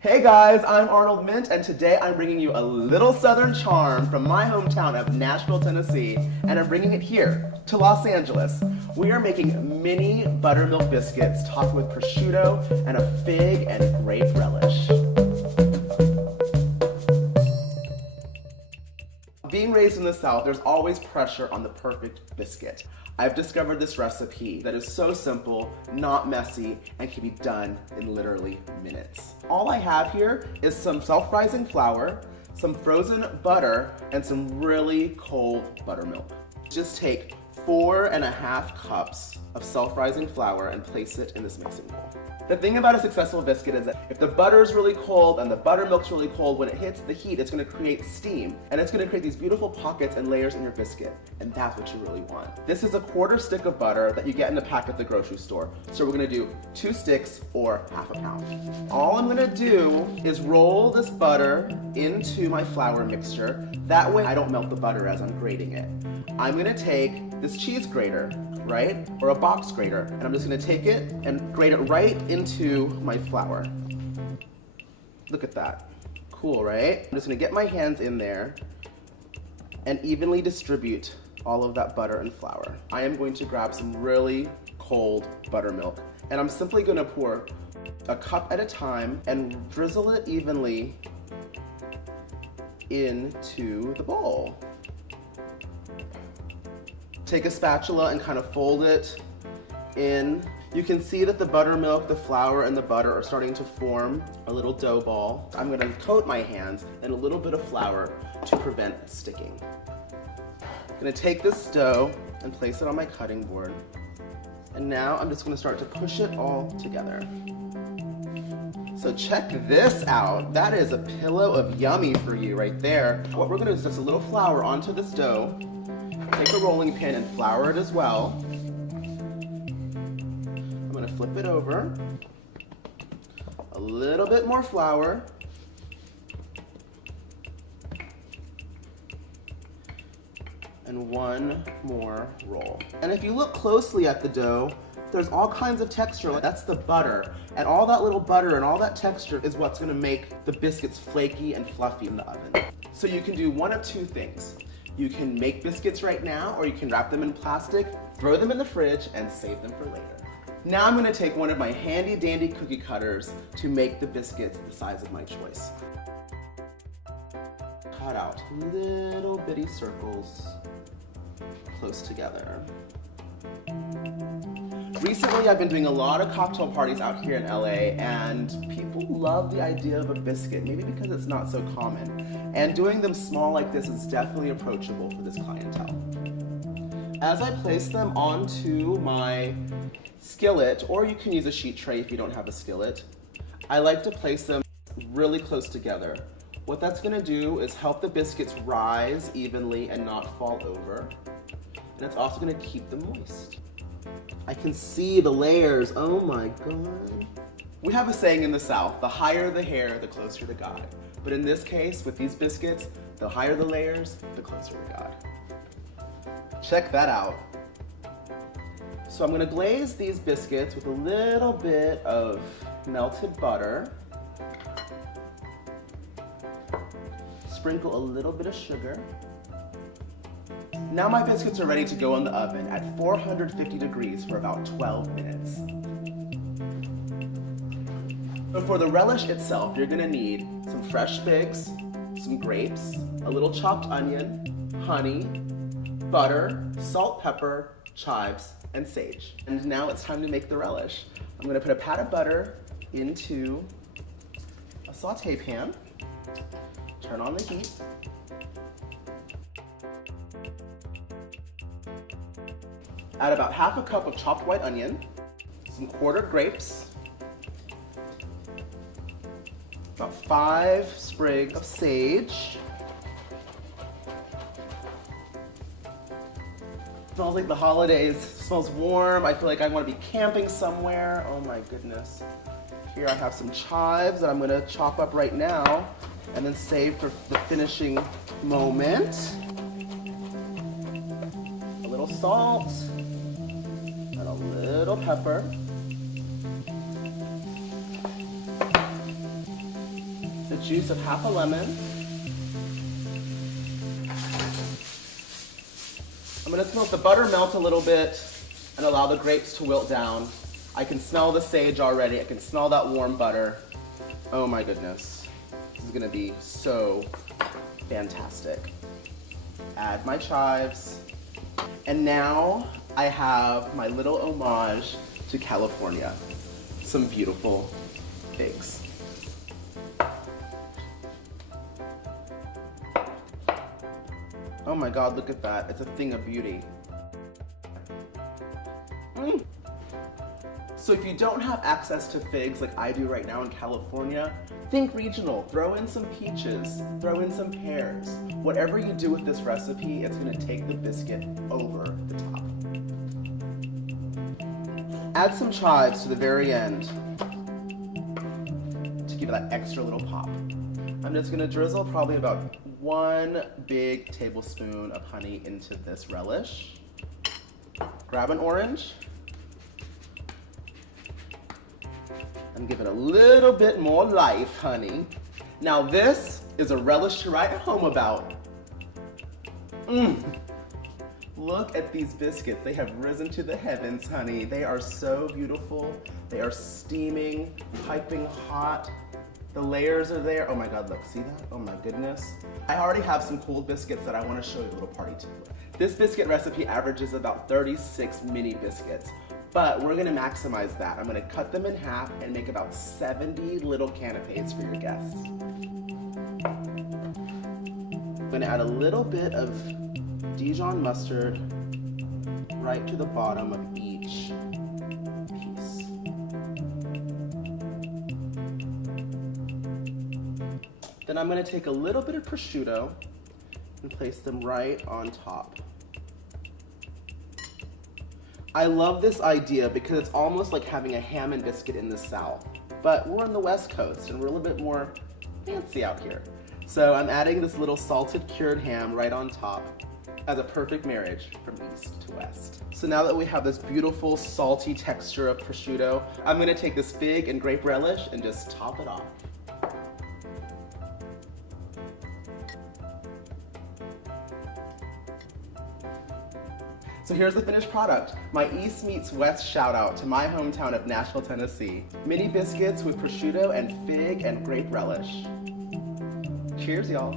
Hey guys, I'm Arnold Myint, and today I'm bringing you a little southern charm from my hometown of Nashville, Tennessee, and I'm bringing it here to Los Angeles. We are making mini buttermilk biscuits topped with prosciutto and a fig and grape relish. Being raised in the South, there's always pressure on the perfect biscuit. I've discovered this recipe that is so simple, not messy, and can be done in literally minutes. All I have here is some self-rising flour, some frozen butter, and some really cold buttermilk. Just take 4.5 cups of self-rising flour and place it in this mixing bowl. The thing about a successful biscuit is that if the butter is really cold and the buttermilk's really cold, when it hits the heat, it's gonna create steam, and it's gonna create these beautiful pockets and layers in your biscuit, and that's what you really want. This is a 1/4 stick of butter that you get in a pack at the grocery store. So we're gonna do 2 sticks or 1/2 pound. All I'm gonna do is roll this butter into my flour mixture. That way I don't melt the butter as I'm grating it. I'm gonna take this cheese grater, right? Or a box grater, and I'm just gonna take it and grate it right into my flour. Look at that. Cool, right? I'm just gonna get my hands in there and evenly distribute all of that butter and flour. I am going to grab some really cold buttermilk, and I'm simply gonna pour a cup at a time and drizzle it evenly into the bowl. Take a spatula and kind of fold it in. You can see that the buttermilk, the flour, and the butter are starting to form a little dough ball. I'm gonna coat my hands in a little bit of flour to prevent sticking. I'm gonna take this dough and place it on my cutting board. And now I'm just gonna start to push it all together. So check this out. That is a pillow of yummy for you right there. What we're gonna do is just a little flour onto this dough. Take a rolling pin and flour it as well. I'm gonna flip it over. A little bit more flour. And one more roll. And if you look closely at the dough, there's all kinds of texture. That's the butter. And all that little butter and all that texture is what's gonna make the biscuits flaky and fluffy in the oven. So you can do one of two things. You can make biscuits right now, or you can wrap them in plastic, throw them in the fridge, and save them for later. Now I'm gonna take one of my handy dandy cookie cutters to make the biscuits the size of my choice. Cut out little bitty circles close together. Recently, I've been doing a lot of cocktail parties out here in LA, and people love the idea of a biscuit, maybe because it's not so common. And doing them small like this is definitely approachable for this clientele. As I place them onto my skillet, or you can use a sheet tray if you don't have a skillet, I like to place them really close together. What that's gonna do is help the biscuits rise evenly and not fall over. And it's also gonna keep them moist. I can see the layers, oh my God. We have a saying in the South, the higher the hair, the closer to God. But in this case, with these biscuits, the higher the layers, the closer to God. Check that out. So I'm gonna glaze these biscuits with a little bit of melted butter. Sprinkle a little bit of sugar. Now my biscuits are ready to go in the oven at 450 degrees for about 12 minutes. So for the relish itself, you're gonna need some fresh figs, some grapes, a little chopped onion, honey, butter, salt, pepper, chives, and sage. And now it's time to make the relish. I'm gonna put a pat of butter into a saute pan, turn on the heat, add about 1/2 cup of chopped white onion, some quartered grapes, about 5 sprigs of sage. Smells like the holidays, smells warm. I feel like I want to be camping somewhere. Oh my goodness. Here I have some chives that I'm gonna chop up right now and then save for the finishing moment. A little salt. And a little pepper. juice of half a lemon. I'm gonna let the butter melt a little bit and allow the grapes to wilt down. I can smell the sage already. I can smell that warm butter. Oh my goodness. This is gonna be so fantastic. Add my chives. And now I have my little homage to California. Some beautiful figs. Oh my God, look at that. It's a thing of beauty. So if you don't have access to figs like I do right now in California, think regional. Throw in some peaches, throw in some pears. Whatever you do with this recipe, it's gonna take the biscuit over the top. Add some chives to the very end to give it that extra little pop. I'm just gonna drizzle probably about 1 big tablespoon of honey into this relish. Grab an orange and give it a little bit more life, honey. Now this is a relish to write home about. Look at these biscuits. They have risen to the heavens, honey. They are so beautiful. They are steaming, piping hot. The layers are there. Oh my God, look, see that? Oh my goodness. I already have some cold biscuits that I want to show you a little party too. This biscuit recipe averages about 36 mini biscuits, but we're gonna maximize that. I'm gonna cut them in half and make about 70 little canapés for your guests. I'm gonna add a little bit of Dijon mustard right to the bottom of each piece. Then I'm gonna take a little bit of prosciutto and place them right on top. I love this idea because it's almost like having a ham and biscuit in the South, but we're on the West Coast and we're a little bit more fancy out here. So I'm adding this little salted cured ham right on top as a perfect marriage from east to west. So now that we have this beautiful salty texture of prosciutto, I'm gonna take this fig and grape relish and just top it off. So here's the finished product. My East meets West shout out to my hometown of Nashville, Tennessee. Mini biscuits with prosciutto and fig and grape relish. Cheers, y'all.